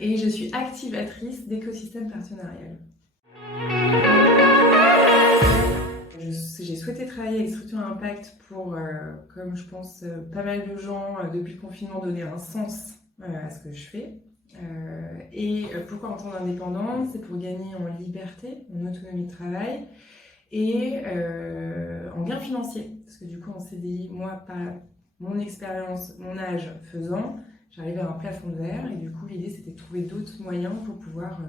et je suis activatrice d'écosystème partenarial. J'ai souhaité travailler avec Structure Impact pour, comme je pense pas mal de gens depuis le confinement, donner un sens à ce que je fais. Et pourquoi en tant qu'indépendante? C'est pour gagner en liberté, en autonomie de travail et en gain financier. Parce que du coup en CDI, moi, par mon expérience, mon âge faisant, j'arrivais à un plafond de verre et du coup l'idée c'était de trouver d'autres moyens pour pouvoir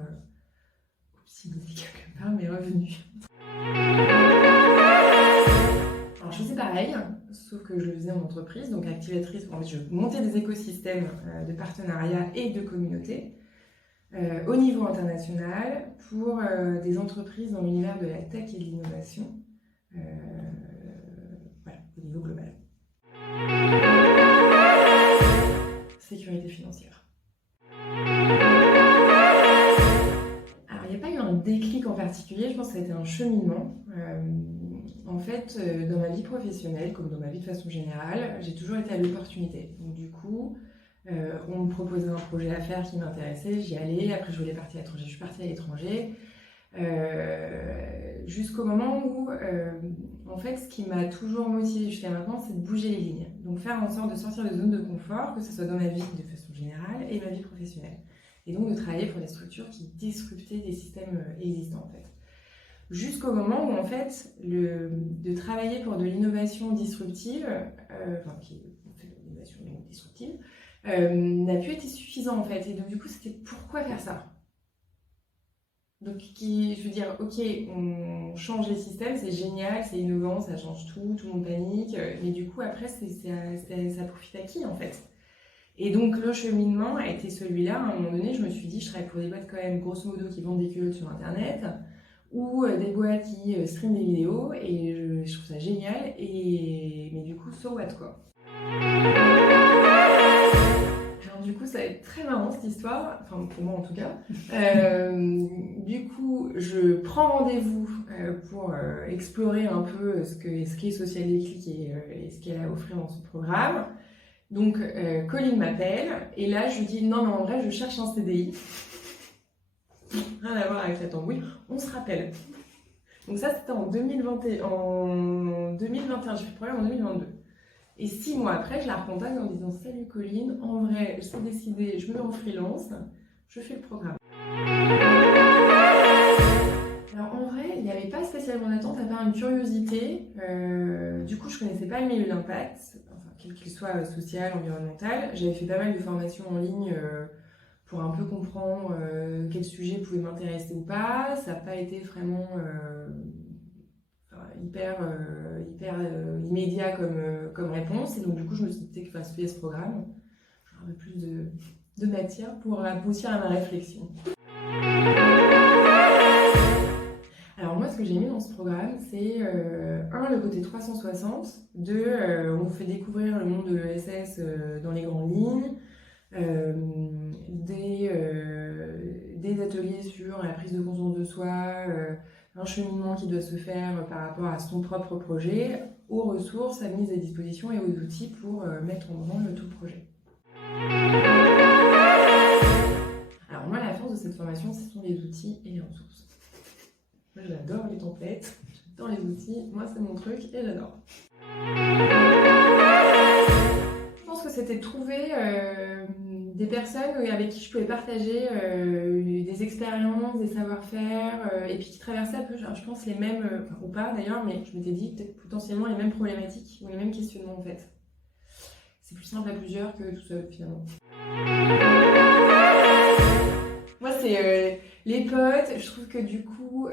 optimiser quelque part mes revenus. Alors je faisais pareil, sauf que je le faisais en entreprise, donc activatrice. En fait, je montais des écosystèmes de partenariat et de communauté au niveau international pour des entreprises dans l'univers de la tech et de l'innovation, voilà, au niveau global. Sécurité financière. Alors il n'y a pas eu un déclic en particulier, je pense que ça a été un cheminement. En fait, dans ma vie professionnelle, comme dans ma vie de façon générale, j'ai toujours été à l'opportunité. Donc du coup, on me proposait un projet à faire qui m'intéressait, j'y allais. Après, je voulais partir à l'étranger, je suis partie à l'étranger. Jusqu'au moment où, en fait, ce qui m'a toujours motivée jusqu'à maintenant, c'est de bouger les lignes. Donc faire en sorte de sortir de zone de confort, que ce soit dans ma vie de façon générale et ma vie professionnelle. Et donc de travailler pour des structures qui disruptaient des systèmes existants, en fait. Jusqu'au moment où, en fait, de travailler pour de l'innovation disruptive, qui fait de l'innovation disruptive, n'a plus été suffisant, en fait. Et donc, du coup, c'était pourquoi faire ça? Donc, je veux dire, ok, on change les systèmes, c'est génial, c'est innovant, ça change tout le monde panique, mais du coup, après, ça profite à qui, en fait? Et donc, le cheminement a été celui-là. À un moment donné, je me suis dit, je travaille pour des boîtes quand même, grosso modo, qui vendent des culottes sur Internet, ou des boîtes qui streament des vidéos, et je trouve ça génial, mais du coup, so what, quoi. Alors du coup, ça va être très marrant cette histoire, enfin pour moi en tout cas. Du coup, je prends rendez-vous pour explorer un peu ce qu'est Social Déclic et ce qu'elle a à offrir dans son programme. Donc, Colline m'appelle, et là, je lui dis, non, mais en vrai, je cherche un CDI. Rien à voir avec la tambouille, on se rappelle. Donc ça, c'était en 2021, j'ai fait le programme en 2022. Et 6 mois après, je la recontacte en disant, salut Colline, en vrai, je suis décidée, je me mets en freelance, je fais le programme. Alors en vrai, il n'y avait pas spécialement d'attente, à part une curiosité. Du coup, je connaissais pas le milieu de l'impact, enfin, quel qu'il soit social, environnemental. J'avais fait pas mal de formations en ligne pour un peu comprendre quel sujet pouvait m'intéresser ou pas. Ça n'a pas été vraiment hyper immédiat comme réponse. Et donc du coup, je me suis dit que ce programme, j'aurais plus de matière pour aboutir à ma réflexion. Alors moi, ce que j'ai mis dans ce programme, c'est le côté 360, on vous fait découvrir le monde de l'ESS dans les grandes lignes, des ateliers sur la prise de conscience de soi, un cheminement qui doit se faire par rapport à son propre projet, aux ressources à mise à disposition et aux outils pour mettre en branle tout le projet. Alors moi, la force de cette formation, ce sont les outils et les ressources. Moi, j'adore les templates, j'adore les outils, moi c'est mon truc et j'adore. Je pense que c'était de trouver des personnes avec qui je pouvais partager des expériences, des savoir-faire, et puis qui traversaient un peu, je pense, les mêmes, ou pas d'ailleurs, mais je m'étais dit peut-être potentiellement les mêmes problématiques ou les mêmes questionnements en fait. C'est plus simple à plusieurs que tout seul finalement. Moi, c'est les potes. Je trouve que du coup,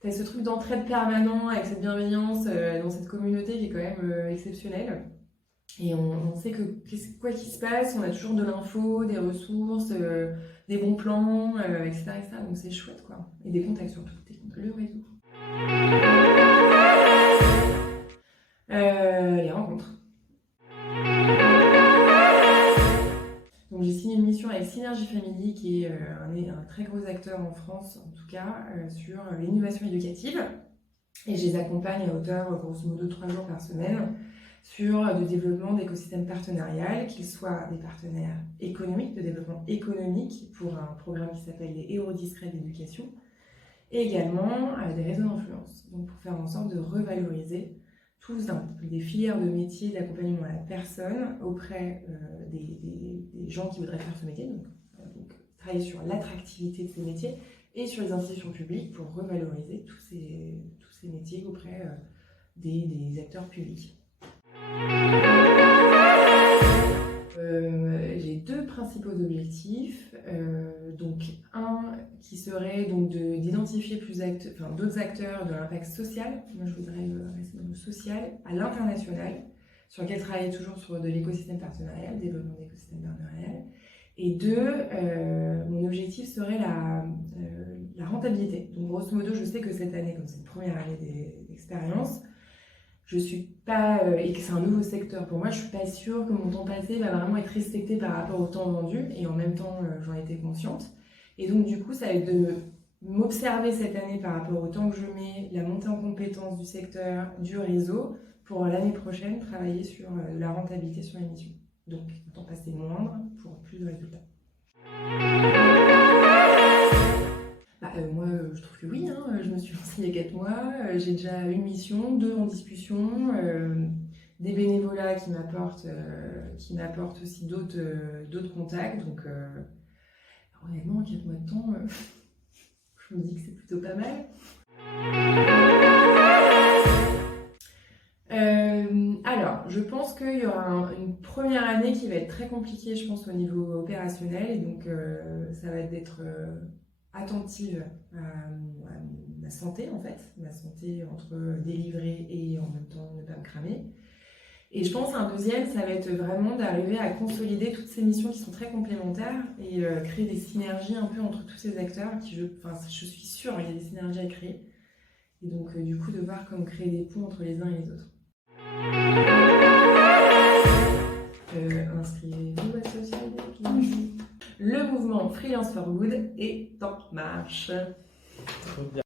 t'as ce truc d'entraide permanent avec cette bienveillance dans cette communauté qui est quand même exceptionnelle. Et on sait que quoi qu'il se passe, on a toujours de l'info, des ressources, des bons plans, etc., etc. Donc c'est chouette, quoi. Et des contacts surtout, le réseau. Les rencontres. Donc j'ai signé une mission avec Synergie Family, qui est un très gros acteur en France, en tout cas, sur l'innovation éducative. Et je les accompagne à hauteur, grosso modo, 3 jours par semaine, sur le développement d'écosystèmes partenariales, qu'ils soient des partenaires économiques, de développement économique, pour un programme qui s'appelle les héros discrets d'éducation, et également des réseaux d'influence, donc pour faire en sorte de revaloriser des filières de métiers d'accompagnement à la personne auprès des gens qui voudraient faire ce métier, donc travailler sur l'attractivité de ces métiers et sur les institutions publiques pour revaloriser tous ces métiers auprès des acteurs publics. J'ai deux principaux objectifs. Donc un qui serait d'identifier d'autres acteurs de l'impact social. Moi, je voudrais rester dans le social à l'international, sur lequel travailler toujours sur de l'écosystème partenarial, développement d'écosystème partenarial. Et deux, mon objectif serait la rentabilité. Donc grosso modo, je sais que cette année, comme c'est une première année d'expérience, je suis pas, et que c'est un nouveau secteur pour moi, je suis pas sûre que mon temps passé va vraiment être respecté par rapport au temps vendu, et en même temps j'en étais consciente. Et donc du coup, ça va être de m'observer cette année par rapport au temps que je mets, la montée en compétence du secteur, du réseau, pour l'année prochaine travailler sur la rentabilité sur les missions. Donc un temps passé moindre pour plus de résultats. Moi, je trouve que oui, hein. Je me suis lancée il y a 4 mois, j'ai déjà une mission, 2 en discussion, des bénévolats qui m'apportent aussi d'autres contacts. Donc, honnêtement, en 4 mois de temps, je me dis que c'est plutôt pas mal. Alors, je pense qu'il y aura une première année qui va être très compliquée, je pense, au niveau opérationnel. Et donc, ça va être d'être attentive à ma santé, en fait. Ma santé entre délivrer et en même temps ne pas me cramer. Et je pense un deuxième, ça va être vraiment d'arriver à consolider toutes ces missions qui sont très complémentaires et créer des synergies un peu entre tous ces acteurs je suis sûre qu'il y a des synergies à créer. Et donc, du coup, de voir comment créer des ponts entre les uns et les autres. Inscrivez-vous à Social Day. Le mouvement Freelance for Good est en marche. Trop bien.